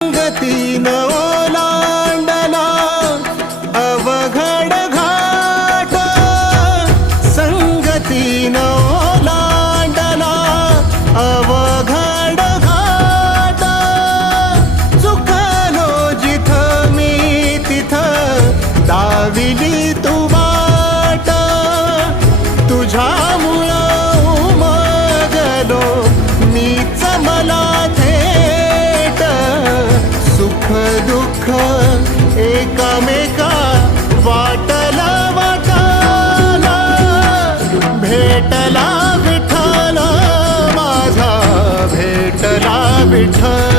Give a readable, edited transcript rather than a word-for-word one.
गतीन ओलांडला अवघड घाट, संगतीन ओलांडला अवघड घाट. चुकलो जिथं मी तिथं दाविली तू वाट. तुझ्यामुळं उमगलो मीच मला थेट. सुख दुःख एकामेका वाटला वाटाला. भेटला विठ्ठल माझा, भेटला विठ्ठल.